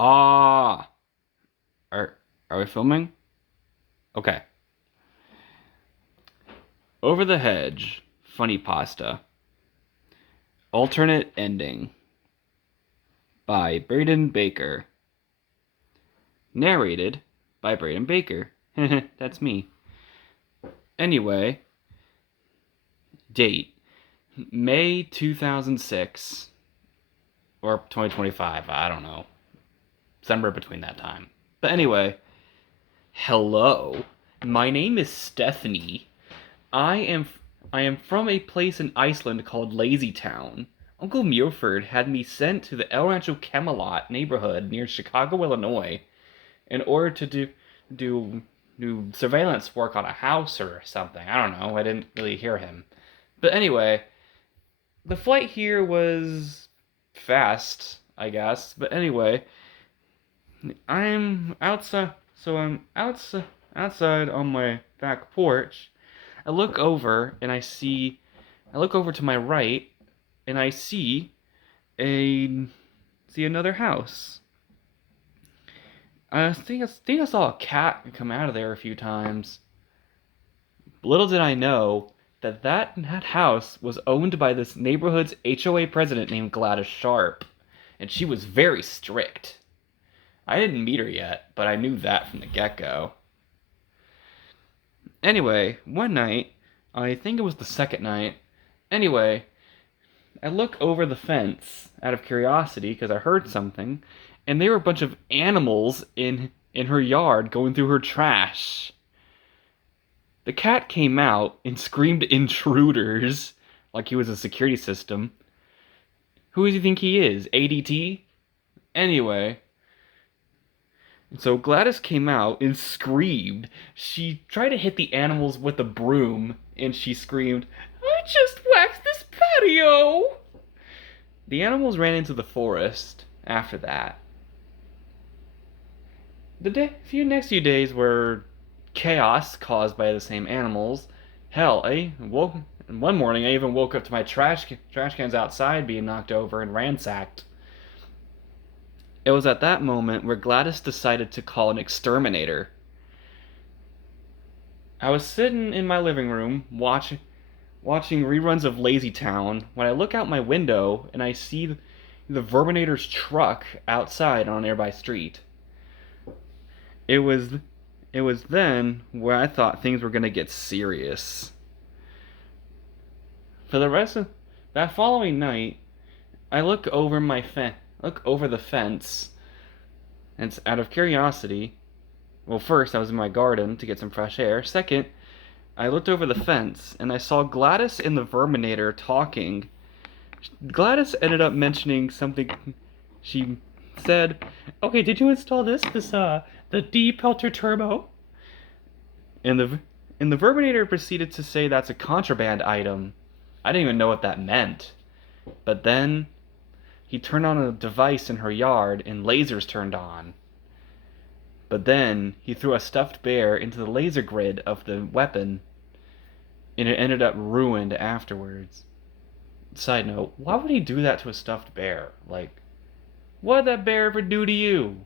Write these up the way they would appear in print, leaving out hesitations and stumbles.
Ah, are are we filming? Okay. Over the Hedge, Funnypasta. Alternate ending by Braden Baker. Narrated by Braden Baker. That's me. Anyway, date May 2006 or 2025. I don't know. Somewhere between that time. But anyway, hello. My name is Stephanie. I am I am from a place in Iceland called Lazy Town. Uncle Muford had me sent to the El Rancho Camelot neighborhood near Chicago, Illinois, in order to do do surveillance work on a house or something. I don't know. I didn't really hear him. But anyway, the flight here was fast, I guess. But anyway, I'm outside on my back porch. I look over and I look over to my right and I a see another house. I think I saw a cat come out of there a few times. Little did I know that house was owned by this neighborhood's HOA president named Gladys Sharp, and she was very strict. I didn't meet her yet, but I knew that from the get-go. Anyway, one night, I think it was the second night. Anyway, I look over the fence out of curiosity because I heard something, and there were a bunch of animals in her yard going through her trash. The cat came out and screamed intruders like he was a security system. Who does he think he is? ADT? Anyway, so Gladys came out and screamed. She tried to hit the animals with a broom and she screamed, "I just waxed this patio!" The animals ran into the forest after that. Next few days were chaos caused by the same animals. Hell, one morning I even woke up to my trash cans outside being knocked over and ransacked. It was at that moment where Gladys decided to call an exterminator. I was sitting in my living room watching reruns of Lazy Town when I look out my window and I see the Verminator's truck outside on a nearby street. It was it was then where I thought things were gonna get serious. For the rest of that following night, I look over the fence, and out of curiosity, well, first I was in my garden to get some fresh air. Second, I looked over the fence and I saw Gladys and the Verminator talking. Gladys ended up mentioning something. She said, "Okay, did you install the D-Pelter Turbo?" And the Verminator proceeded to say that's a contraband item. I didn't even know what that meant. But then he turned on a device in her yard and lasers turned on. But then he threw a stuffed bear into the laser grid of the weapon and it ended up ruined afterwards. Side note, why would he do that to a stuffed bear? Like, what did that bear ever do to you?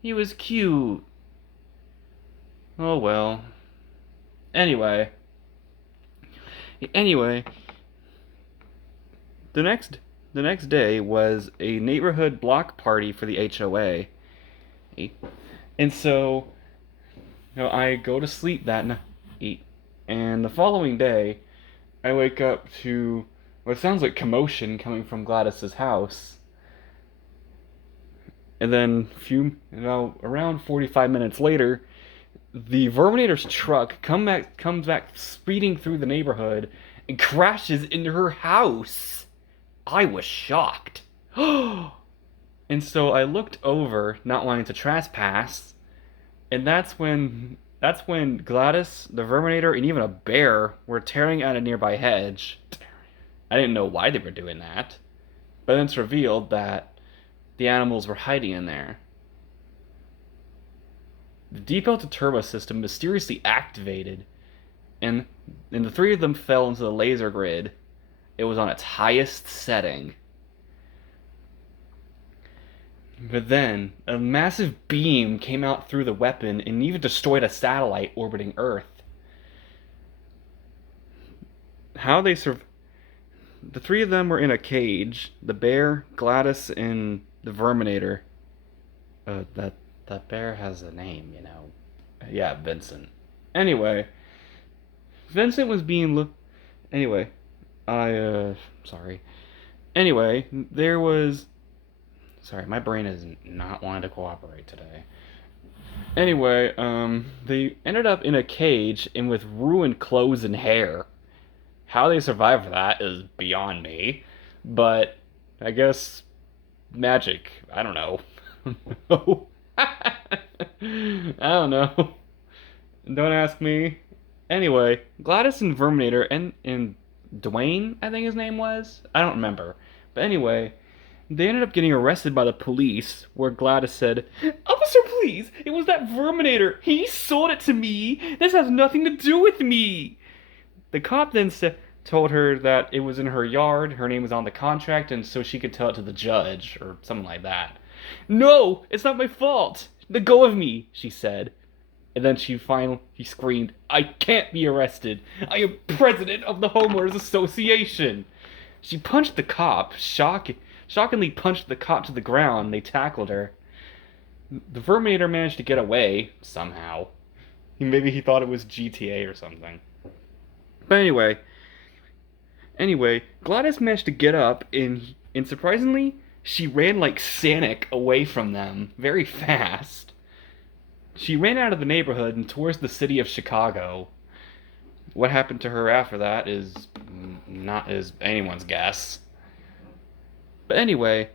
He was cute. Oh well. Anyway, anyway, the next day was a neighborhood block party for the HOA. And so, I go to sleep that night, and the following day, I wake up to what sounds like commotion coming from Gladys's house. And then, around 45 minutes later, the Verminator's truck comes back speeding through the neighborhood and crashes into her house. I was shocked. And so I looked over, not wanting to trespass, and that's when Gladys, the Verminator, and even a bear were tearing at a nearby hedge. I didn't know why they were doing that, but then it's revealed that the animals were hiding in there. The deep-belted turbo system mysteriously activated, and the three of them fell into the laser grid. It was on its highest setting. But then, a massive beam came out through the weapon and even destroyed a satellite orbiting Earth. How they survived. The three of them were in a cage. The bear, Gladys, and the Verminator. That bear has a name, you know. Yeah, Vincent. Anyway, Vincent was being anyway, sorry. Anyway, there was sorry, my brain is not wanting to cooperate today. Anyway, they ended up in a cage and with ruined clothes and hair. How they survived that is beyond me, but I guess magic. I don't know. I don't know. Don't ask me. Anyway, Gladys and Verminator and Dwayne, I think his name was. I don't remember. But anyway, they ended up getting arrested by the police, where Gladys said, "Officer, please, it was that Verminator. He sold it to me. This has nothing to do with me." The cop then told her that it was in her yard, her name was on the contract, and so she could tell it to the judge, or something like that. "No, it's not my fault. Let go of me," she said. And then she screamed, "I can't be arrested. I am president of the Homeowners Association." She punched the cop, shockingly punched the cop to the ground. They tackled her. The Verminator managed to get away, somehow. Maybe he thought it was GTA or something. But anyway, Gladys managed to get up, and surprisingly, she ran like Sonic away from them, very fast. She ran out of the neighborhood and towards the city of Chicago. What happened to her after that is not as anyone's guess. But anyway,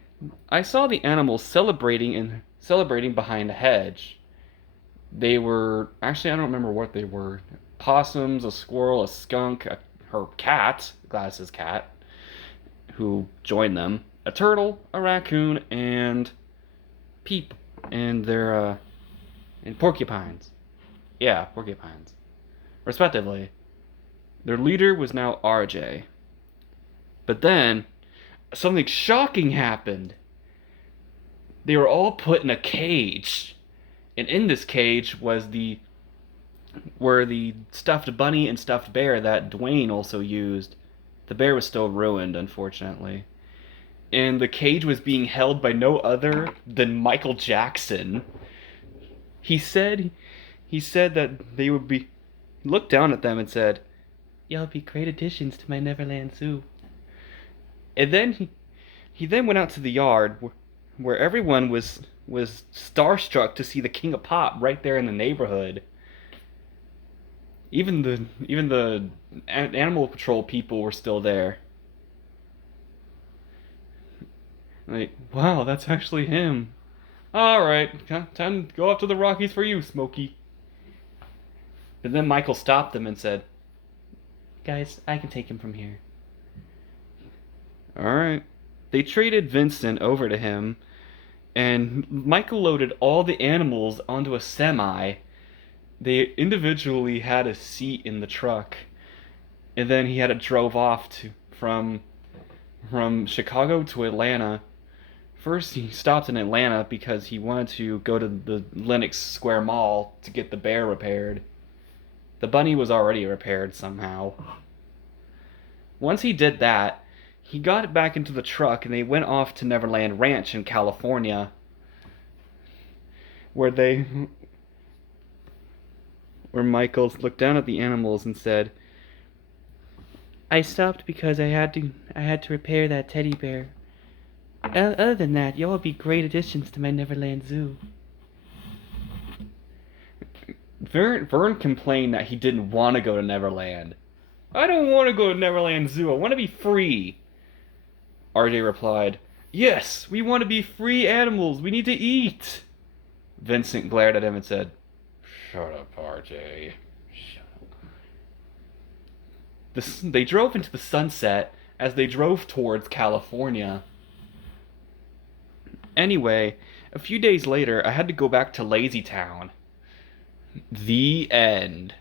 I saw the animals celebrating behind a hedge. They were actually I don't remember what they were. Possums, a squirrel, a skunk, her cat, Gladys's cat, who joined them, a turtle, a raccoon, and Peep, and their and porcupines. Yeah, porcupines. Respectively. Their leader was now RJ. But then, something shocking happened. They were all put in a cage. And in this cage were the stuffed bunny and stuffed bear that Dwayne also used. The bear was still ruined, unfortunately. And the cage was being held by no other than Michael Jackson. He said that they would be looked down at them and said, "Y'all be great additions to my Neverland Zoo." And then he then went out to the yard where everyone was starstruck to see the King of Pop right there in the neighborhood. Even the Animal Patrol people were still there. Like, wow, that's actually him. All right, time to go up to the Rockies for you, Smokey. But then Michael stopped them and said, "Guys, I can take him from here." All right. They traded Vincent over to him, and Michael loaded all the animals onto a semi. They individually had a seat in the truck, and then he had it drove off from Chicago to Atlanta. First, he stopped in Atlanta because he wanted to go to the Lenox Square Mall to get the bear repaired. The bunny was already repaired somehow. Once he did that, he got back into the truck and they went off to Neverland Ranch in California, where Michael looked down at the animals and said, "I stopped because I had to repair that teddy bear. Other than that, y'all would be great additions to my Neverland Zoo." Vern complained that he didn't want to go to Neverland. "I don't want to go to Neverland Zoo. I want to be free." RJ replied, "Yes, we want to be free animals. We need to eat." Vincent glared at him and said, "Shut up, RJ. Shut up." They drove into the sunset as they drove towards California. Anyway, a few days later, I had to go back to Lazy Town. The end.